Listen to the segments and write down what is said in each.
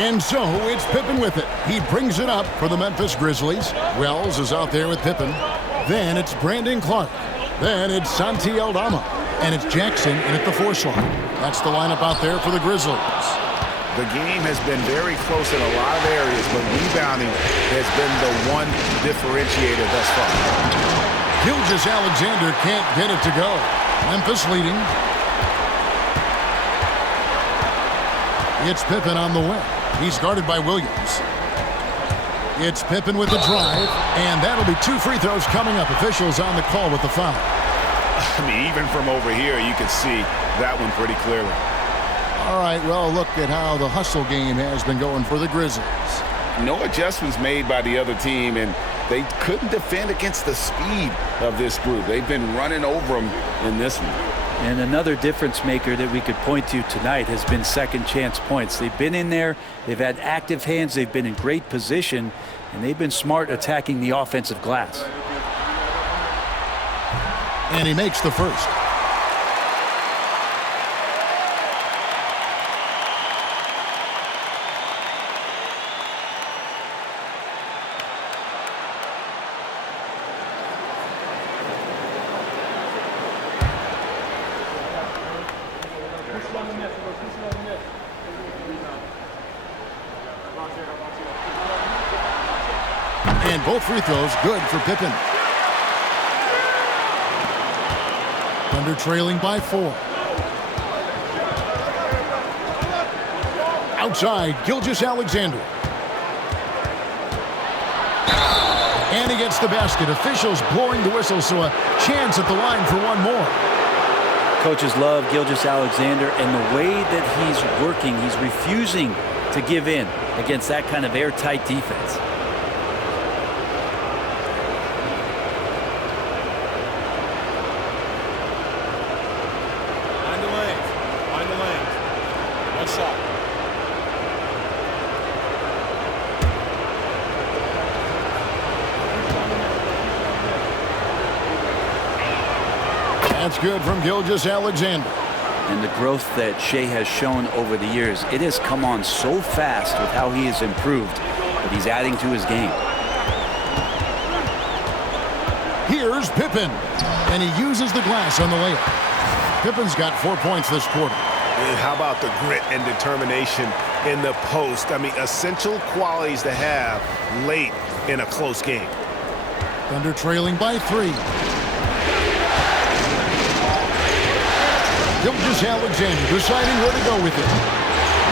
And so it's Pippen with it. He brings it up for the Memphis Grizzlies. Wells is out there with Pippen. Then it's Brandon Clark. Then it's Santi Aldama. And it's Jackson in at the 4 slot. That's the lineup out there for the Grizzlies. The game has been very close in a lot of areas, but rebounding has been the one differentiator thus far. Gilgeous-Alexander can't get it to go. Memphis leading. It's Pippen on the wing. He's guarded by Williams. It's Pippen with the drive, and that'll be 2 free throws coming up. Officials on the call with the foul. I mean, even from over here, you can see that one pretty clearly. All right, well, look at how the hustle game has been going for the Grizzlies. No adjustments made by the other team, and they couldn't defend against the speed of this group. They've been running over them in this one. And another difference maker that we could point to tonight has been second chance points. They've been in there, they've had active hands, they've been in great position, and they've been smart attacking the offensive glass. And he makes the first. And both free throws good for Pippen. Thunder trailing by 4. Outside, Gilgeous-Alexander. And he gets the basket. Officials blowing the whistle, so a chance at the line for one more. Coaches love Gilgeous-Alexander, and the way that he's working, he's refusing to give in against that kind of airtight defense. That's good from Gilgeous-Alexander. And the growth that Shea has shown over the years, it has come on so fast with how he has improved, but he's adding to his game. Here's Pippen, and he uses the glass on the layup. Pippen's got 4 points this quarter. How about the grit and determination in the post? I mean, essential qualities to have late in a close game. Thunder trailing by 3. Gilgeous-Alexander deciding where to go with it.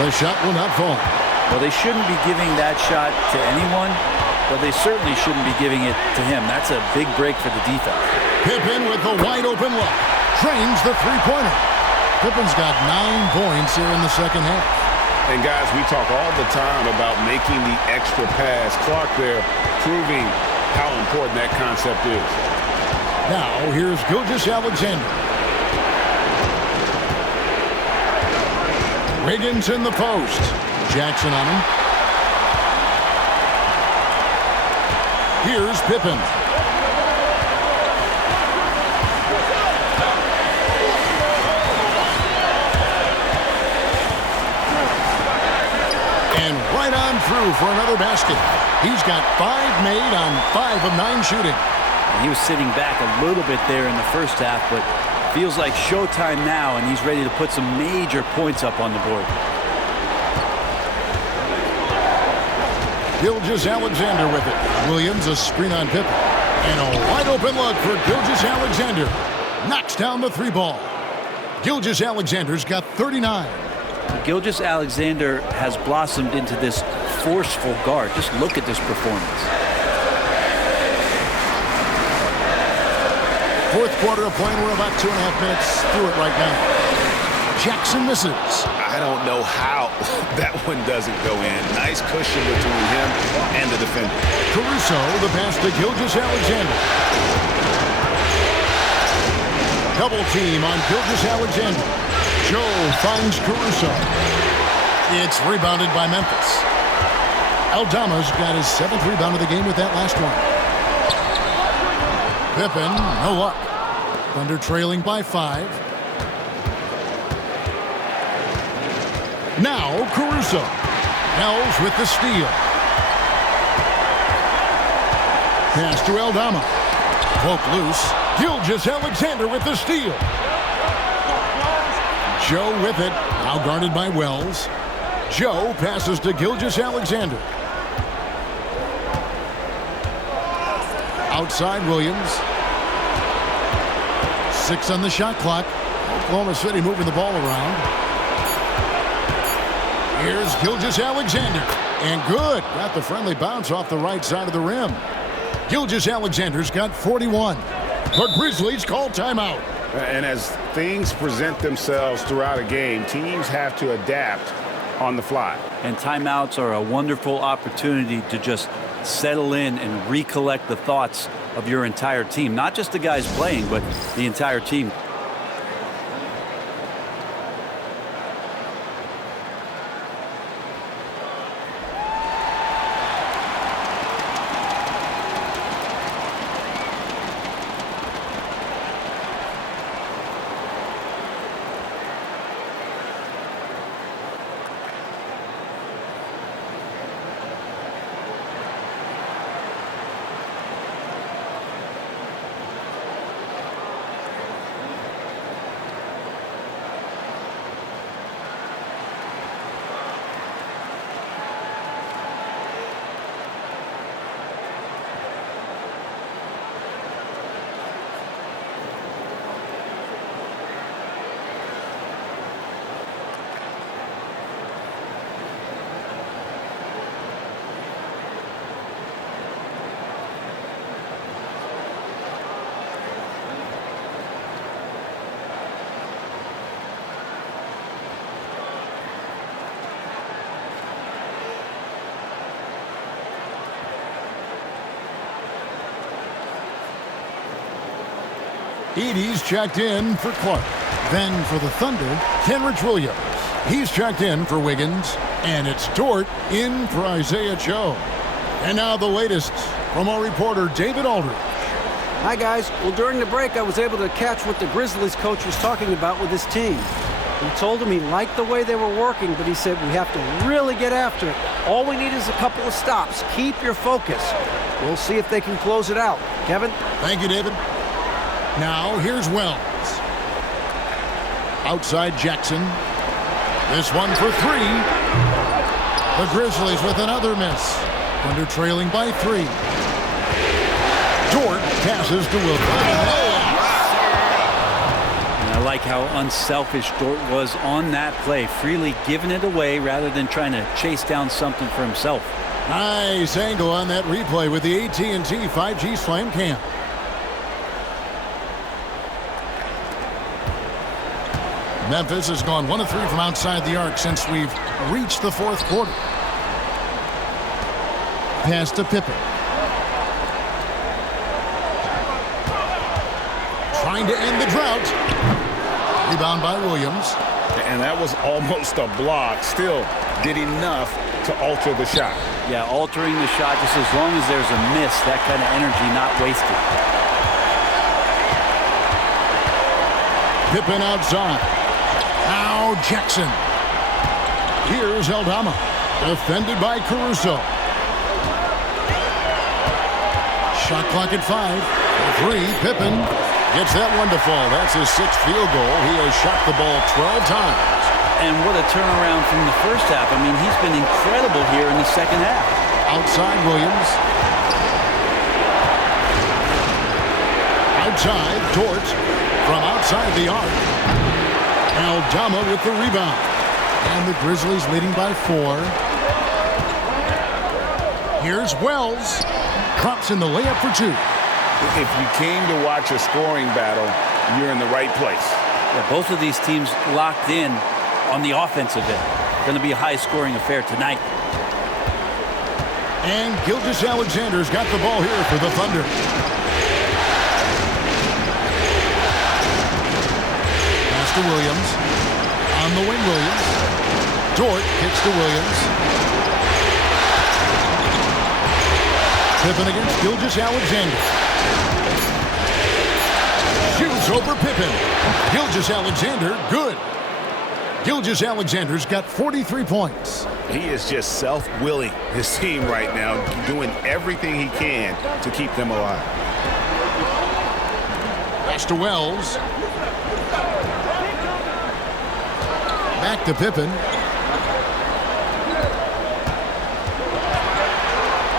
The shot will not fall. Well, they shouldn't be giving that shot to anyone, but they certainly shouldn't be giving it to him. That's a big break for the defense. Pippen with the wide open look. Trains the three-pointer. Pippen's got 9 points here in the second half. And guys, we talk all the time about making the extra pass. Clark there proving how important that concept is. Now here's Gilgeous-Alexander. Wiggins in the post. Jackson on him. Here's Pippen. And right on through for another basket. He's got 5 made on 5 of 9 shooting. And he was sitting back a little bit there in the first half, but feels like showtime now, and he's ready to put some major points up on the board. Gilgeous-Alexander with it. Williams a screen on Pippen. And a wide open look for Gilgeous-Alexander. Knocks down the 3 ball. Gilgeous-Alexander's got 39. Gilgeous-Alexander has blossomed into this forceful guard. Just look at this performance. Fourth quarter of play. We're about 2.5 minutes through it right now. Jackson misses. I don't know how that one doesn't go in. Nice cushion between him and the defender. Caruso, the pass to Gilgeous-Alexander. Double team on Gilgeous-Alexander. Joe finds Caruso. It's rebounded by Memphis. Aldama's got his 7th rebound of the game with that last one. Pippen, no luck. Thunder trailing by 5. Now Caruso. Wells with the steal. Pass to Aldama. Poke loose. Gilgeous-Alexander with the steal. Joe with it. Now guarded by Wells. Joe passes to Gilgeous-Alexander. Outside Williams. 6 on the shot clock. Oklahoma City moving the ball around. Here's Gilgeous-Alexander. And good. Got the friendly bounce off the right side of the rim. Gilgeous-Alexander's got 41. The Grizzlies call timeout. And as things present themselves throughout a game, teams have to adapt on the fly. And timeouts are a wonderful opportunity to just settle in and recollect the thoughts of your entire team. Not just the guys playing, but the entire team. Edey's checked in for Clark. Then for the Thunder, Kenrich Williams. He's checked in for Wiggins. And it's Dort in for Isaiah Joe. And now the latest from our reporter, David Aldridge. Hi, guys. Well, during the break, I was able to catch what the Grizzlies coach was talking about with his team. He told him he liked the way they were working, but he said we have to really get after it. All we need is a couple of stops. Keep your focus. We'll see if they can close it out. Kevin? Thank you, David. Now, here's Wells. Outside Jackson. This one for 3. The Grizzlies with another miss. Under trailing by 3. Dort passes to Williams. I like how unselfish Dort was on that play, freely giving it away rather than trying to chase down something for himself. Nice angle on that replay with the AT&T 5G Slam Cam. Memphis has gone 1 of 3 from outside the arc since we've reached the 4th quarter. Pass to Pippen. Trying to end the drought. Rebound by Williams. And that was almost a block. Still did enough to alter the shot. Yeah, altering the shot just as long as there's a miss, that kind of energy not wasted. Pippen outside. Now Jackson. Here's Aldama. Defended by Caruso. Shot clock at 5. For 3, Pippen gets that one to fall. That's his 6th field goal. He has shot the ball 12 times. And what a turnaround from the first half. I mean, he's been incredible here in the second half. Outside Williams. Outside Dort from outside the arc. Aldama with the rebound. And the Grizzlies leading by 4. Here's Wells. Drops in the layup for 2. If you came to watch a scoring battle, you're in the right place. Yeah, both of these teams locked in on the offensive end. Going to be a high-scoring affair tonight. And Gilgeous-Alexander's got the ball here for the Thunder. Pass to Williams. On the wing, Williams. Dort kicks to Williams. Pippen against Gilgeous-Alexander. Shoots over Pippen. Gilgeous-Alexander, good. Gilgeous-Alexander's got 43 points. He is just self-willing, his team right now, doing everything he can to keep them alive. Pass to Wells. Back to Pippen.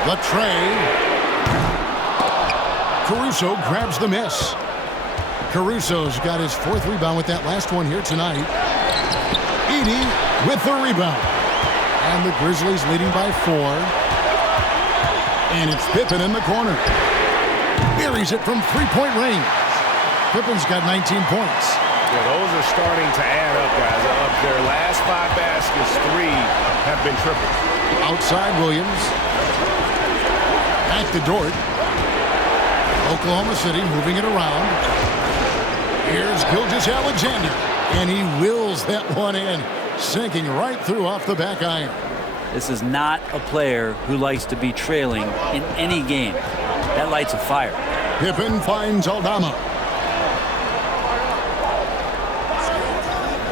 The tray. Caruso grabs the miss. Caruso's got his 4th rebound with that last one here tonight. Edey with the rebound. And the Grizzlies leading by 4. And it's Pippen in the corner. Buries it from 3-point range. Pippen's got 19 points. Yeah, those are starting to add up, guys. Of their last 5 baskets, 3 have been triples. Outside Williams. Back to Dort. Oklahoma City moving it around. Here's Gilgeous-Alexander. And he wills that one in, sinking right through off the back iron. This is not a player who likes to be trailing in any game. That lights a fire. Pippen finds Aldama.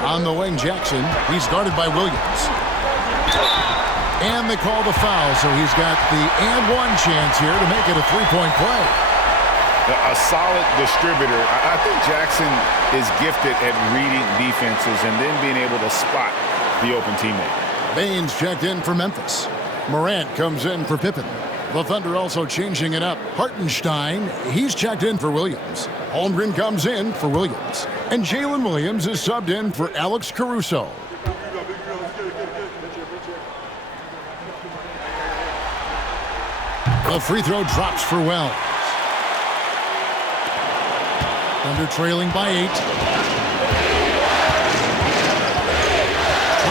On the wing, Jackson. He's guarded by Williams. And they call the foul, so he's got the and-one chance here to make it a 3-point play. A solid distributor. I think Jackson is gifted at reading defenses and then being able to spot the open teammate. Baines checked in for Memphis. Morant comes in for Pippen. The Thunder also changing it up. Hartenstein, he's checked in for Williams. Holmgren comes in for Williams. And Jalen Williams is subbed in for Alex Caruso. The free throw drops for Wells. Thunder trailing by 8.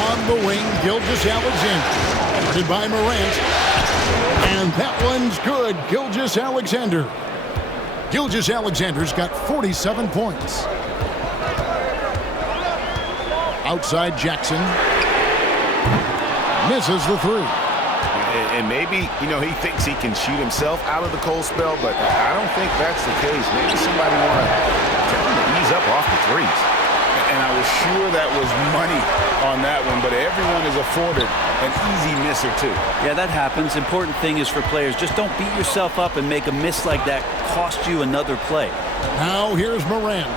On the wing, Gilgeous-Alexander. Guarded by Morant. And that one's good. Gilgeous-Alexander. Gilgeous-Alexander's got 47 points. Outside Jackson. Misses the 3. And maybe, he thinks he can shoot himself out of the cold spell, but I don't think that's the case. Maybe somebody want to tell him to ease up off the threes. And I was sure that was money on that one, but everyone is afforded an easy miss or 2. Yeah, that happens. Important thing is for players, just don't beat yourself up and make a miss like that cost you another play. Now here's Morant.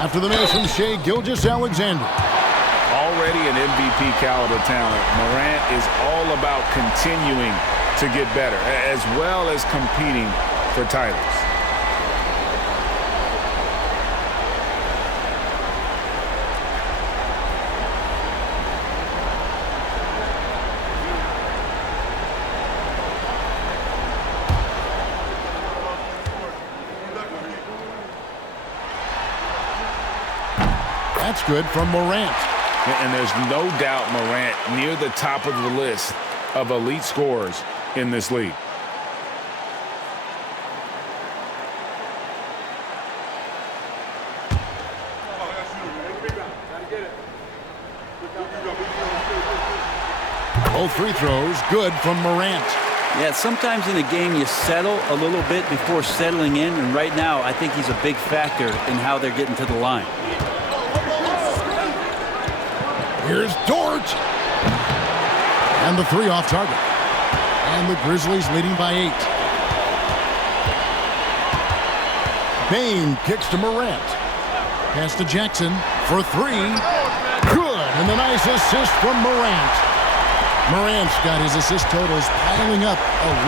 After the miss from Shai Gilgeous-Alexander. Already an MVP caliber talent, Morant is all about continuing to get better, as well as competing for titles. That's good from Morant. And there's no doubt Morant near the top of the list of elite scorers in this league. Both free throws good from Morant. Yeah, sometimes in a game you settle a little bit before settling in, and right now I think he's a big factor in how they're getting to the line. Here's Dort. And the 3 off target. And the Grizzlies leading by 8. Bain kicks to Morant. Pass to Jackson for 3. Good. And the nice assist from Morant. Morant's got his assist totals piling up.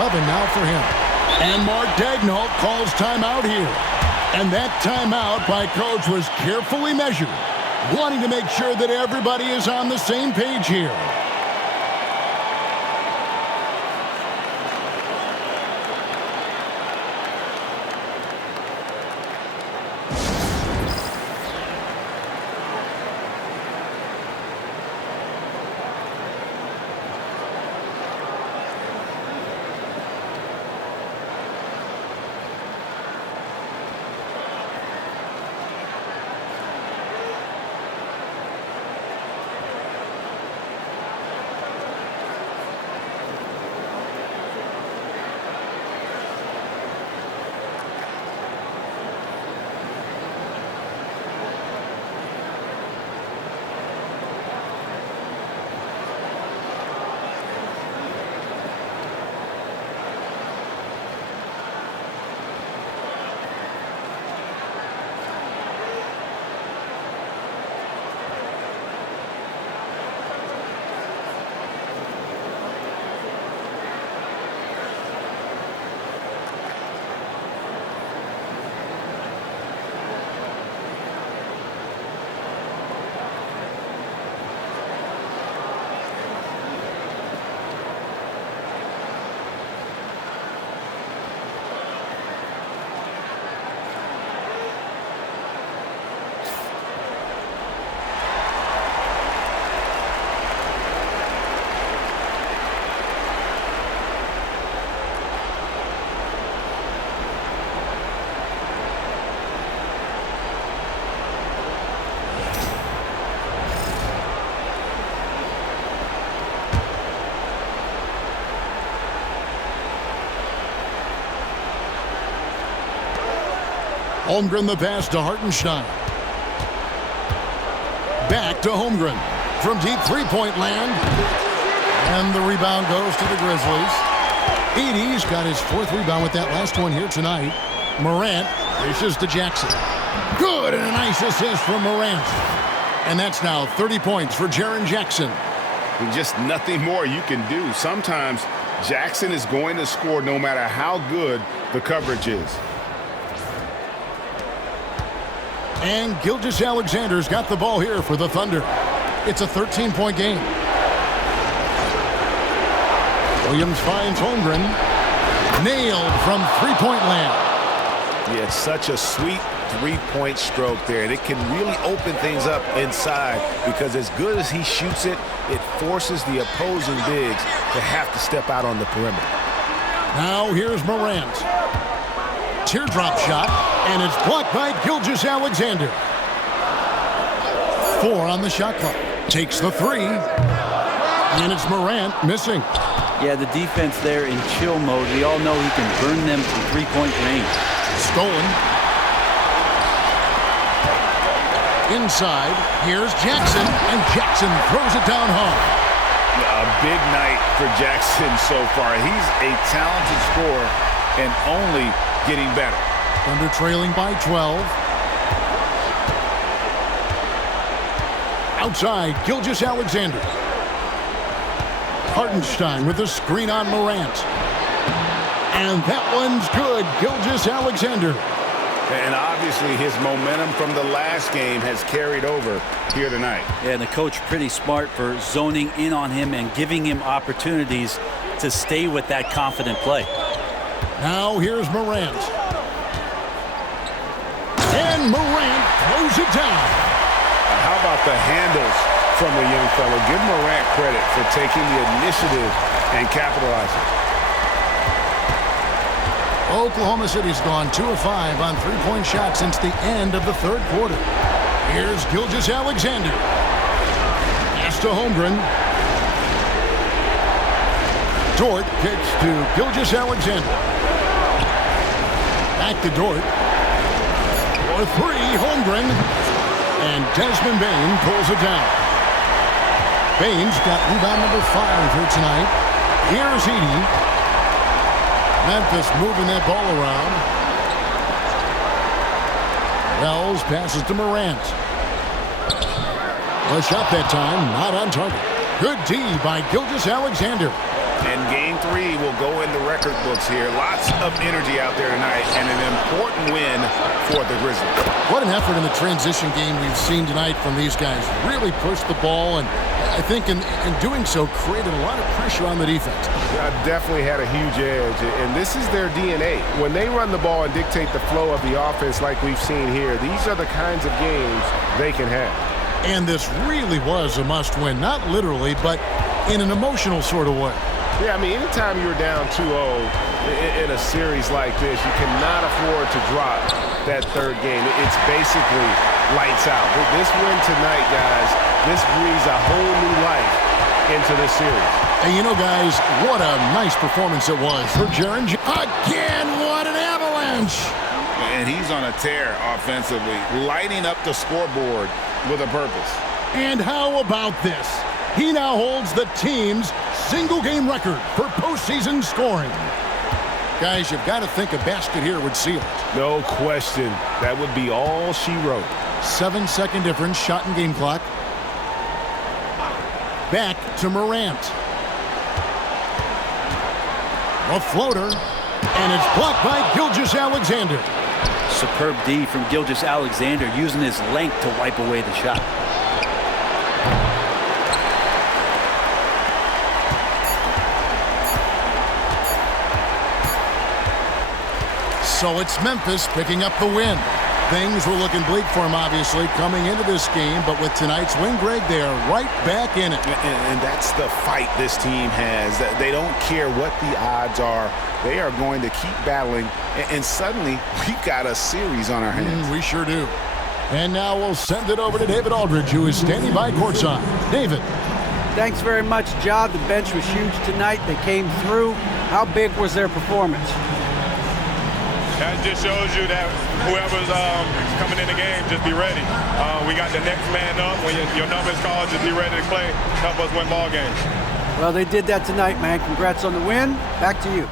11 now for him. And Mark Daigneault calls timeout here. And that timeout by coach was carefully measured, wanting to make sure that everybody is on the same page here. Holmgren the pass to Hartenstein. Back to Holmgren. From deep three-point land. And the rebound goes to the Grizzlies. Edey's got his 4th rebound with that last one here tonight. Morant dishes to Jackson. Good, and a nice assist from Morant. And that's now 30 points for Jaren Jackson. Just nothing more you can do. Sometimes Jackson is going to score no matter how good the coverage is. And Gilgeous-Alexander's got the ball here for the Thunder. It's a 13-point game. Williams finds Holmgren. Nailed from three-point land. Yeah, it's such a sweet three-point stroke there. And it can really open things up inside because as good as he shoots it, it forces the opposing bigs to have to step out on the perimeter. Now here's Morant. Teardrop shot, and it's blocked by Gilgeous-Alexander. 4 on the shot clock. Takes the 3. And it's Morant missing. Yeah, the defense there in chill mode. We all know he can burn them from three-point range. Stolen. Inside, here's Jackson, and Jackson throws it down hard. A big night for Jackson so far. He's a talented scorer and only getting better. Thunder trailing by 12. Outside, Gilgeous-Alexander. Hartenstein with a screen on Morant. And that one's good. Gilgeous-Alexander. And obviously his momentum from the last game has carried over here tonight. Yeah, and the coach pretty smart for zoning in on him and giving him opportunities to stay with that confident play. Now here's Morant. And Morant throws it down. How about the handles from the young fellow? Give Morant credit for taking the initiative and capitalizing. Oklahoma City's gone 2 of 5 on three-point shots since the end of the 3rd quarter. Here's Gilgeous-Alexander. Pass to Holmgren. Dort kicks to Gilgeous-Alexander. Back to Dort. For 3, Holmgren. And Desmond Bane pulls it down. Bane's got rebound number 5 here tonight. Here's Edey. Memphis moving that ball around. Wells passes to Morant. A shot that time, not on target. Good D by Gilgeous-Alexander. And game 3 will go in the record books here. Lots of energy out there tonight and an important win for the Grizzlies. What an effort in the transition game we've seen tonight from these guys. Really pushed the ball, and I think in doing so created a lot of pressure on the defense. Definitely had a huge edge, and this is their DNA. When they run the ball and dictate the flow of the offense like we've seen here, these are the kinds of games they can have. And this really was a must-win, not literally, but in an emotional sort of way. Yeah, I mean, anytime you're down 2-0 in a series like this, you cannot afford to drop that 3rd game. It's basically lights out. This win tonight, guys, this breathes a whole new life into this series. And you know, guys, what a nice performance it was for Jaren. Again, what an avalanche! And he's on a tear offensively, lighting up the scoreboard with a purpose. And how about this? He now holds the team's single-game record for postseason scoring. Guys, you've got to think a basket here would seal it. No question. That would be all she wrote. 7-second difference, shot and game clock. Back to Morant. A floater, and it's blocked by Gilgeous-Alexander. Superb D from Gilgeous-Alexander, using his length to wipe away the shot. So it's Memphis picking up the win. Things were looking bleak for him, obviously, coming into this game, but with tonight's win, Greg, they are right back in it. And that's the fight this team has. They don't care what the odds are. They are going to keep battling, and suddenly we've got a series on our hands. We sure do. And now we'll send it over to David Aldridge, who is standing by courtside. David. Thanks very much, Ja. The bench was huge tonight. They came through. How big was their performance? That just shows you that whoever's coming in the game, just be ready. We got the next man up. When your number is called, just be ready to play. Help us win ball games. Well, they did that tonight, man. Congrats on the win. Back to you.